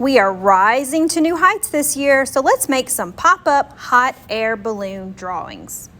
We are rising to new heights this year, so let's make some pop-up hot air balloon drawings.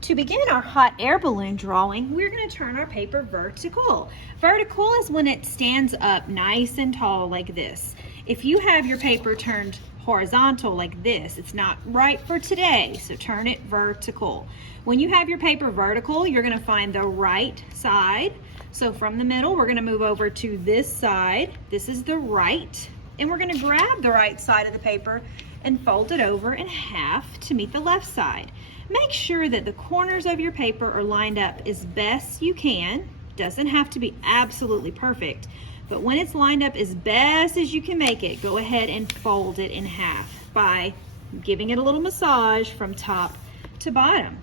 To begin our hot air balloon drawing, we're going to turn our paper vertical. Vertical is when it stands up nice and tall like this. If you have your paper turned horizontal like this, it's not right for today, so turn it vertical. When you have your paper vertical, you're going to find the right side. So from the middle, we're going to move over to this side. This is the right, and we're going to grab the right side of the paper and fold it over in half to meet the left side. Make sure that the corners of your paper are lined up as best you can. Doesn't have to be absolutely perfect, but when it's lined up as best as you can make it, go ahead and fold it in half by giving it a little massage from top to bottom.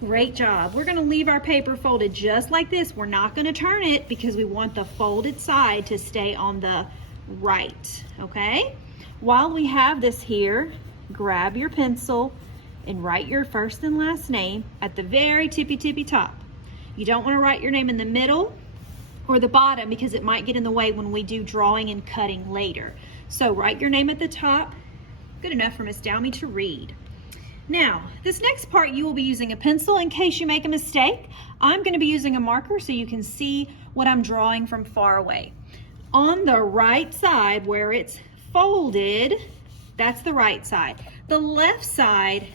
Great job. We're going to leave our paper folded just like this. We're not going to turn it because we want the folded side to stay on the right, okay? While we have this here, grab your pencil and write your first and last name at the very tippy top. You don't want to write your name in the middle or the bottom because it might get in the way when we do drawing and cutting later. So write your name at the top. Good enough for Miss Dowmy to read. Now, this next part you will be using a pencil in case you make a mistake. I'm going to be using a marker so you can see what I'm drawing from far away. On the right side where it's folded, that's the right side. The left side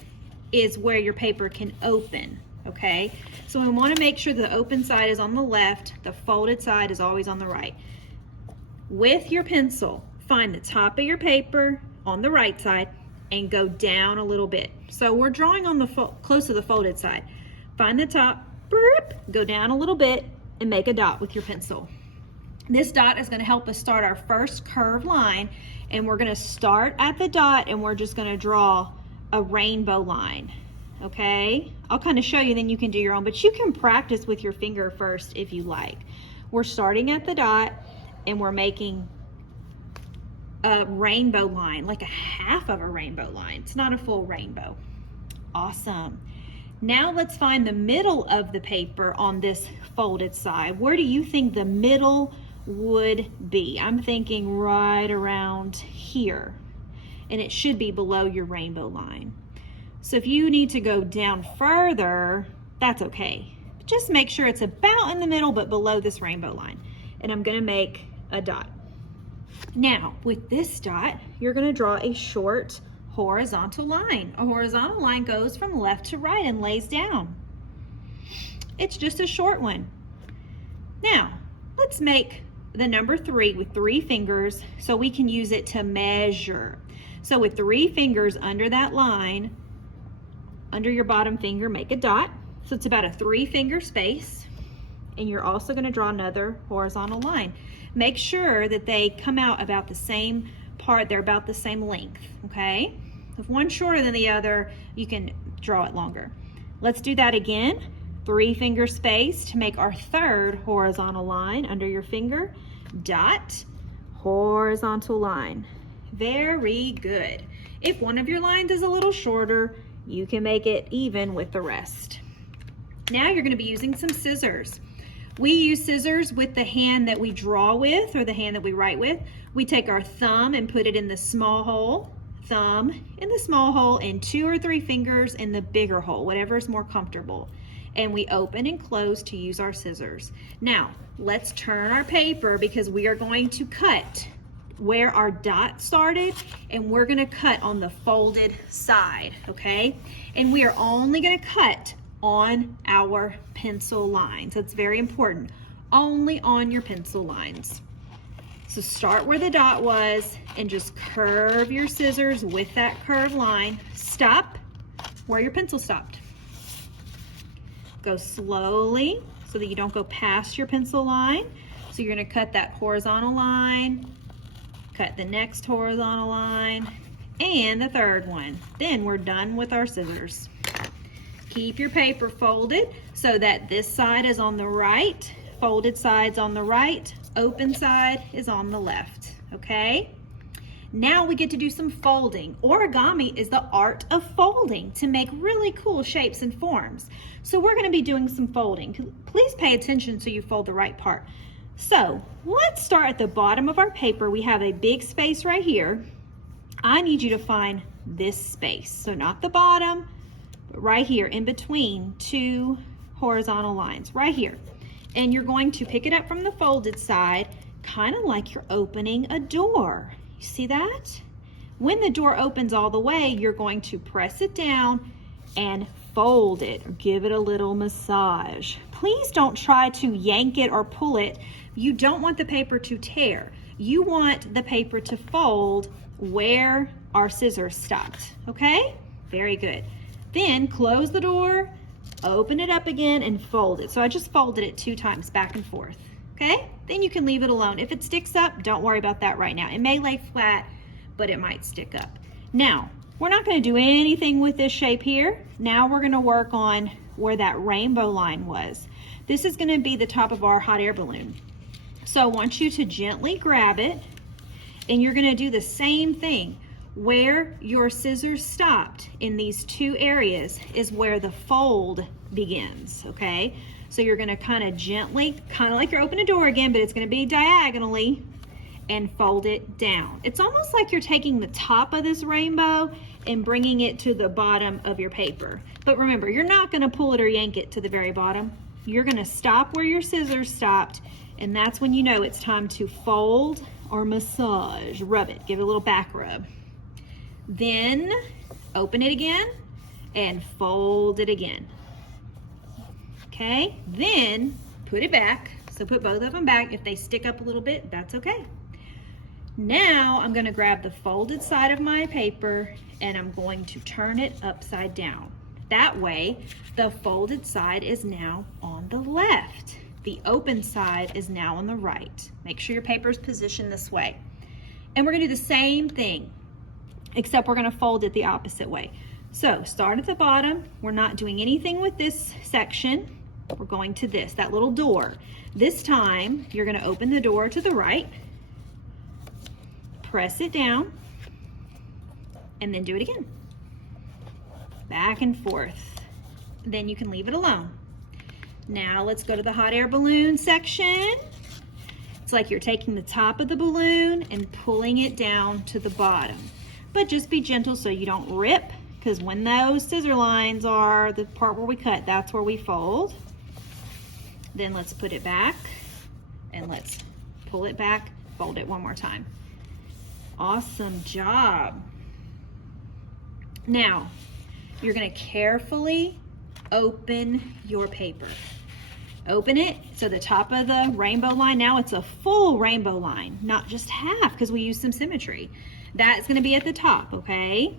is where your paper can open, okay? So we want to make sure the open side is on the left, the folded side is always on the right. With your pencil, find the top of your paper on the right side and go down a little bit. So we're drawing on the close to the folded side. Find the top, go down a little bit and make a dot with your pencil. This dot is going to help us start our first curved line, and we're going to start at the dot and we're just going to draw a rainbow line, okay? I'll kind of show you, then you can do your own, but you can practice with your finger first if you like. We're starting at the dot and we're making a rainbow line, like a half of a rainbow line. It's not a full rainbow. Awesome. Now let's find the middle of the paper on this folded side. Where do you think the middle would be? I'm thinking right around here, and it should be below your rainbow line. So if you need to go down further, that's okay. Just make sure it's about in the middle but below this rainbow line. And I'm going to make a dot. Now, with this dot, you're going to draw a short horizontal line. A horizontal line goes from left to right and lays down. It's just a short one. Now, let's make the number 3 with 3 fingers so we can use it to measure. So with 3 fingers under that line, under your bottom finger, make a dot. So it's about a 3-finger space. And you're also going to draw another horizontal line. Make sure that they come out about the same part, they're about the same length, okay? If one's shorter than the other, you can draw it longer. Let's do that again. 3-finger space to make our third horizontal line under your finger. Dot, horizontal line. Very good. If one of your lines is a little shorter, you can make it even with the rest. Now you're going to be using some scissors. We use scissors with the hand that we draw with or the hand that we write with. We take our thumb and put it in the small hole, thumb in the small hole, and 2 or 3 fingers in the bigger hole, whatever is more comfortable. And we open and close to use our scissors. Now, let's turn our paper because we are going to cut where our dot started, and we're going to cut on the folded side, okay? And we are only going to cut on our pencil lines. That's very important. Only on your pencil lines. So start where the dot was and just curve your scissors with that curved line. Stop where your pencil stopped. Go slowly so that you don't go past your pencil line. So you're going to cut that horizontal line, cut the next horizontal line, and the third one. Then we're done with our scissors. Keep your paper folded so that this side is on the right, folded side's on the right, open side is on the left, okay? Now we get to do some folding. Origami is the art of folding to make really cool shapes and forms. So we're going to be doing some folding. Please pay attention so you fold the right part. So let's start at the bottom of our paper. We have a big space right here. I need you to find this space. So not the bottom, but right here in between two horizontal lines, right here. And you're going to pick it up from the folded side, kind of like you're opening a door. You see that? When the door opens all the way, you're going to press it down and fold it, or give it a little massage. Please don't try to yank it or pull it. You don't want the paper to tear. You want the paper to fold where our scissors stopped, okay? Very good. Then close the door, open it up again, and fold it. So I just folded it 2 times back and forth, okay? Then you can leave it alone. If it sticks up, don't worry about that right now. It may lay flat, but it might stick up. Now, we're not going to do anything with this shape here. Now we're going to work on where that rainbow line was. This is going to be the top of our hot air balloon. So I want you to gently grab it, and you're going to do the same thing. Where your scissors stopped in these 2 areas is where the fold begins, okay? So you're going to kind of gently, kind of like you're opening a door again, but it's going to be diagonally, and fold it down. It's almost like you're taking the top of this rainbow and bringing it to the bottom of your paper. But remember, you're not going to pull it or yank it to the very bottom. You're going to stop where your scissors stopped, and that's when you know it's time to fold or massage. Rub it, give it a little back rub. Then open it again and fold it again. Okay, then put it back. So put both of them back. If they stick up a little bit, that's okay. Now I'm going to grab the folded side of my paper and I'm going to turn it upside down. That way, the folded side is now on the left. The open side is now on the right. Make sure your paper is positioned this way. And we're going to do the same thing, except we're going to fold it the opposite way. So start at the bottom. We're not doing anything with this section. We're going to this, that little door. This time, you're going to open the door to the right, press it down, and then do it again. Back and forth. Then you can leave it alone. Now let's go to the hot air balloon section. It's like you're taking the top of the balloon and pulling it down to the bottom. But just be gentle so you don't rip, because when those scissor lines are the part where we cut, that's where we fold. Then let's put it back and let's pull it back, fold it one more time. Awesome job. Now, you're going to carefully open your paper. Open it so the top of the rainbow line, now it's a full rainbow line, not just half, because we used some symmetry. That's going to be at the top, okay?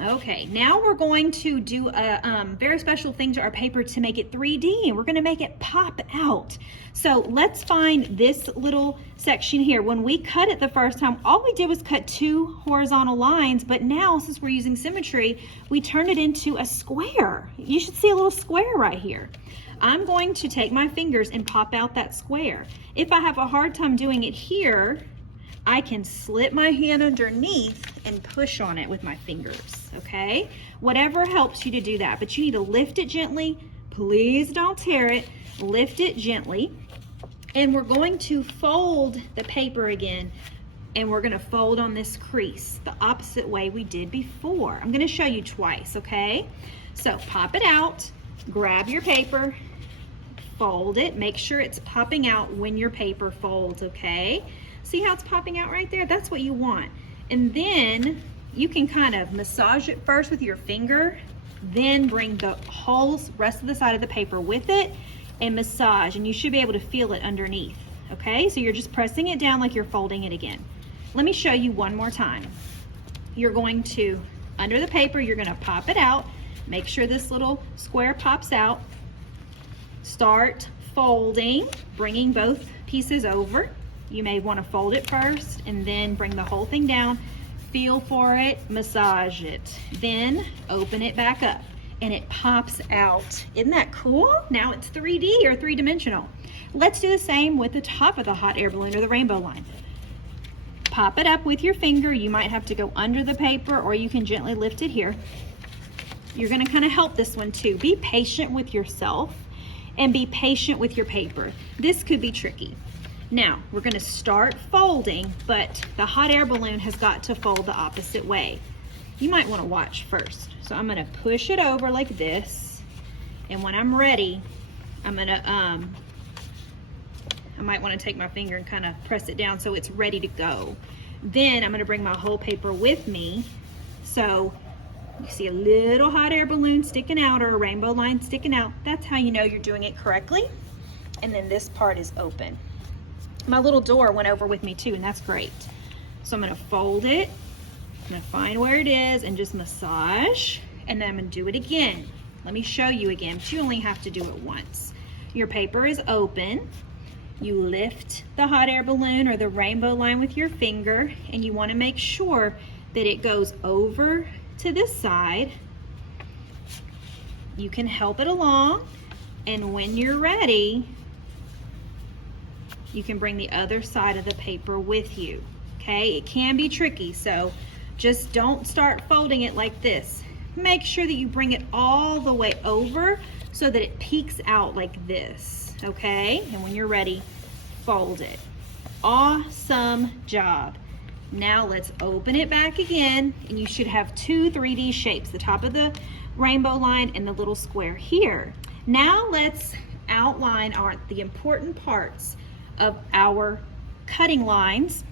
Okay, now we're going to do a very special thing to our paper to make it 3D, and we're going to make it pop out. So let's find this little section here. When we cut it the first time, all we did was cut 2 horizontal lines, but now since we're using symmetry, we turned it into a square. You should see a little square right here. I'm going to take my fingers and pop out that square. If I have a hard time doing it here, I can slip my hand underneath and push on it with my fingers, okay? Whatever helps you to do that, but you need to lift it gently. Please don't tear it. Lift it gently. And we're going to fold the paper again, and we're gonna fold on this crease the opposite way we did before. I'm gonna show you twice, okay? So pop it out, grab your paper, fold it. Make sure it's popping out when your paper folds, okay? See how it's popping out right there? That's what you want. And then you can kind of massage it first with your finger, then bring the whole rest of the side of the paper with it and massage, and you should be able to feel it underneath, okay? So you're just pressing it down like you're folding it again. Let me show you one more time. You're going to, under the paper, you're gonna pop it out. Make sure this little square pops out. Start folding, bringing both pieces over. You may want to fold it first and then bring the whole thing down. Feel for it, massage it. Then open it back up and it pops out. Isn't that cool? Now it's 3D or 3-dimensional. Let's do the same with the top of the hot air balloon or the rainbow line. Pop it up with your finger. You might have to go under the paper or you can gently lift it here. You're going to kind of help this one too. Be patient with yourself. and be patient with your paper. This could be tricky. Now, we're gonna start folding, but the hot air balloon has got to fold the opposite way. You might wanna watch first. So I'm gonna push it over like this, and when I'm ready, I'm gonna, I might wanna take my finger and kind of press it down so it's ready to go. Then I'm gonna bring my whole paper with me. So you see a little hot air balloon sticking out or a rainbow line sticking out. That's how you know you're doing it correctly. And then this part is open. My little door went over with me too, and that's great. So I'm gonna fold it, I'm gonna find where it is and just massage, and then I'm gonna do it again. Let me show you again, but you only have to do it once. Your paper is open. You lift the hot air balloon or the rainbow line with your finger, and you wanna make sure that it goes over to this side. You can help it along, and when you're ready, you can bring the other side of the paper with you, okay? It can be tricky, so just don't start folding it like this. Make sure that you bring it all the way over so that it peeks out like this, okay? And when you're ready, fold it. Awesome job. Now let's open it back again, and you should have two 3D shapes, the top of the rainbow line and the little square here. Now let's outline the important parts of our cutting lines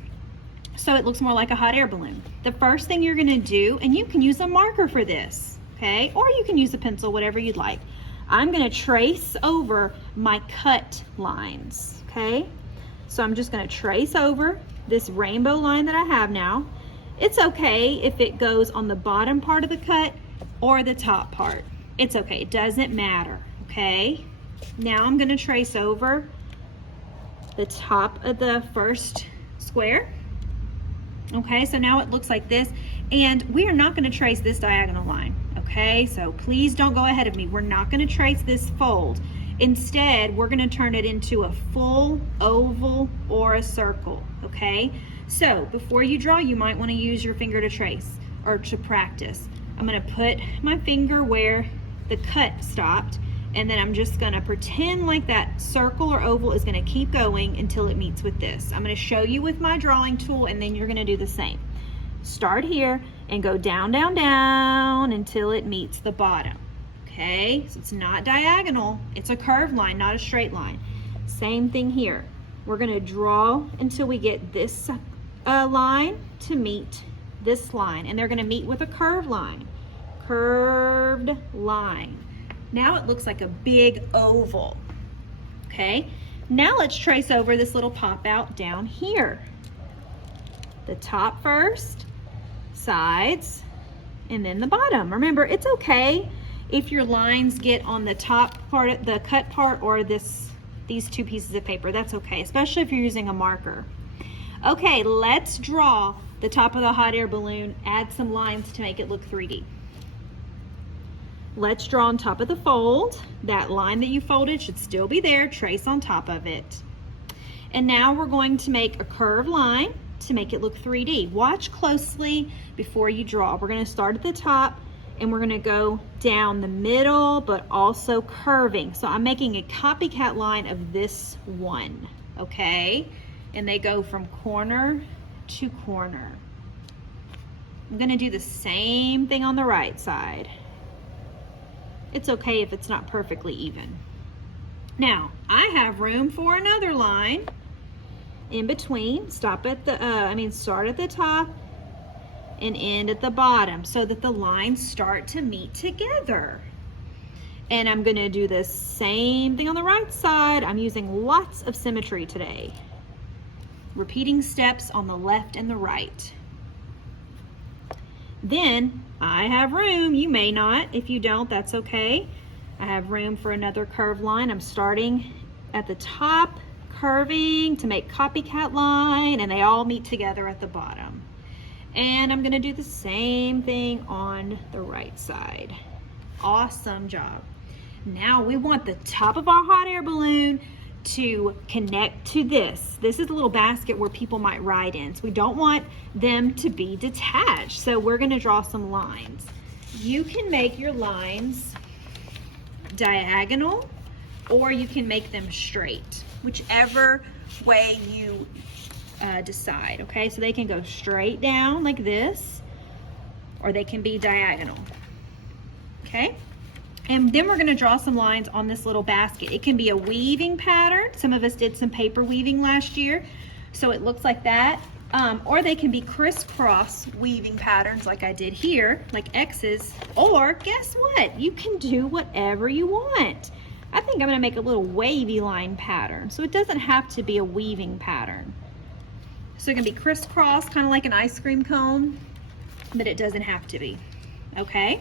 so it looks more like a hot air balloon. The first thing you're gonna do, and you can use a marker for this, okay? Or you can use a pencil, whatever you'd like. I'm gonna trace over my cut lines, okay? So I'm just gonna trace over this rainbow line that I have now. It's okay if it goes on the bottom part of the cut or the top part. It's okay, it doesn't matter, okay? Now I'm gonna trace over the top of the first square. Okay, so now it looks like this, and we are not gonna trace this diagonal line, okay? So please don't go ahead of me. We're not gonna trace this fold. Instead, we're gonna turn it into a full oval or a circle, okay? So before you draw, you might wanna use your finger to trace or to practice. I'm gonna put my finger where the cut stopped, and then I'm just gonna pretend like that circle or oval is gonna keep going until it meets with this. I'm gonna show you with my drawing tool, and then you're gonna do the same. Start here and go down, down, down until it meets the bottom. Okay, so it's not diagonal, it's a curved line, not a straight line. Same thing here. We're gonna draw until we get this line to meet this line, and they're gonna meet with a curved line. Curved line. Now it looks like a big oval, okay? Now let's trace over this little pop out down here. The top first, sides, and then the bottom. Remember, it's okay if your lines get on the top part, the cut part, or these two pieces of paper. That's okay, especially if you're using a marker. Okay, let's draw the top of the hot air balloon, add some lines to make it look 3D. Let's draw on top of the fold. That line that you folded should still be there. Trace on top of it. And now we're going to make a curved line to make it look 3D. Watch closely before you draw. We're going to start at the top, and we're going to go down the middle, but also curving. So I'm making a copycat line of this one, okay? And they go from corner to corner. I'm going to do the same thing on the right side. It's okay if it's not perfectly even. Now, I have room for another line in between. Start at the top and end at the bottom so that the lines start to meet together. And I'm gonna do the same thing on the right side. I'm using lots of symmetry today. Repeating steps on the left and the right. Then I have room, you may not. If you don't, that's okay. I have room for another curved line. I'm starting at the top, curving to make copycat line, and they all meet together at the bottom. And I'm gonna do the same thing on the right side. Awesome job. Now we want the top of our hot air balloon to connect to this. This is a little basket where people might ride in. So we don't want them to be detached. So we're gonna draw some lines. You can make your lines diagonal or you can make them straight, whichever way you decide, okay? So they can go straight down like this, or they can be diagonal, okay? And then we're gonna draw some lines on this little basket. It can be a weaving pattern. Some of us did some paper weaving last year, so it looks like that. Or they can be crisscross weaving patterns like I did here, like X's. Or guess what? You can do whatever you want. I think I'm gonna make a little wavy line pattern, so it doesn't have to be a weaving pattern. So it can be crisscross, kind of like an ice cream cone, but it doesn't have to be, okay?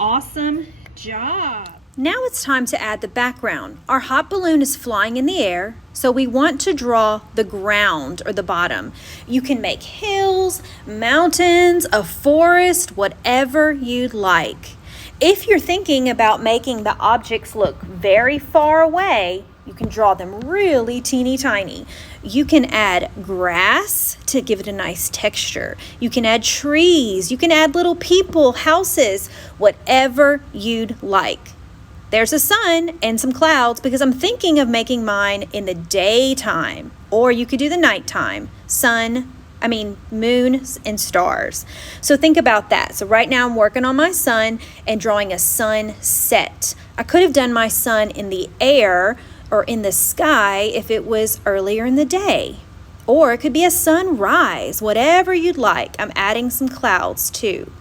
Awesome job. Now it's time to add the background. Our hot balloon is flying in the air, so we want to draw the ground or the bottom. You can make hills, mountains, a forest, whatever you'd like. If you're thinking about making the objects look very far away, you can draw them really teeny tiny. You can add grass to give it a nice texture. You can add trees. You can add little people, houses, whatever you'd like. There's a sun and some clouds because I'm thinking of making mine in the daytime, or you could do the nighttime, moon and stars. So think about that. So right now I'm working on my sun and drawing a sunset. I could have done my sun in the air or in the sky if it was earlier in the day, or it could be a sunrise, whatever you'd like. I'm adding some clouds too.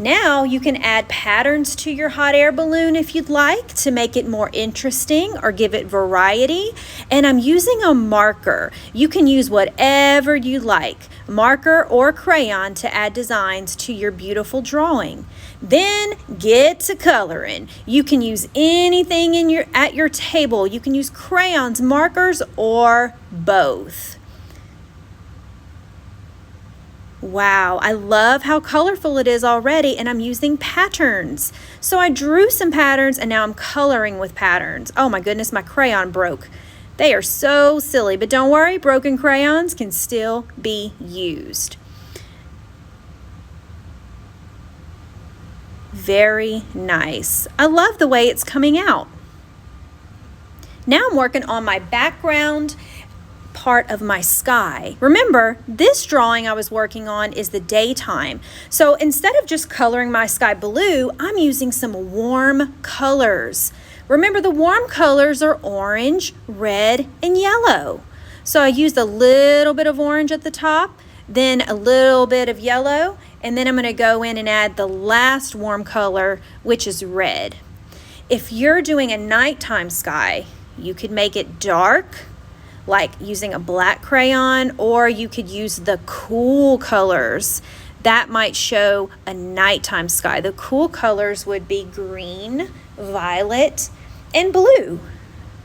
Now you can add patterns to your hot air balloon if you'd like to make it more interesting or give it variety. And I'm using a marker. You can use whatever you like, marker or crayon, to add designs to your beautiful drawing. Then get to coloring. You can use anything at your table. You can use crayons, markers, or both. Wow, I love how colorful it is already, and I'm using patterns. So I drew some patterns and now I'm coloring with patterns. Oh my goodness, my crayon broke. They are so silly, but don't worry, broken crayons can still be used. Very nice. I love the way it's coming out. Now I'm working on my background part of my sky. Remember, this drawing I was working on is the daytime. So instead of just coloring my sky blue, I'm using some warm colors. Remember, the warm colors are orange, red, and yellow. So I used a little bit of orange at the top, then a little bit of yellow, and then I'm going to go in and add the last warm color, which is red. If you're doing a nighttime sky, you could make it dark, like using a black crayon, or you could use the cool colors. That might show a nighttime sky. The cool colors would be green, violet, and blue.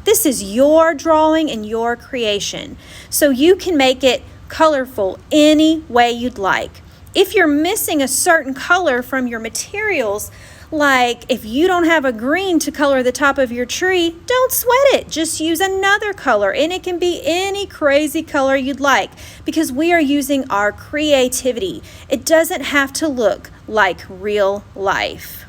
This is your drawing and your creation, so you can make it colorful any way you'd like. If you're missing a certain color from your materials, like if you don't have a green to color the top of your tree, don't sweat it. Just use another color, and it can be any crazy color you'd like, because we are using our creativity. It doesn't have to look like real life.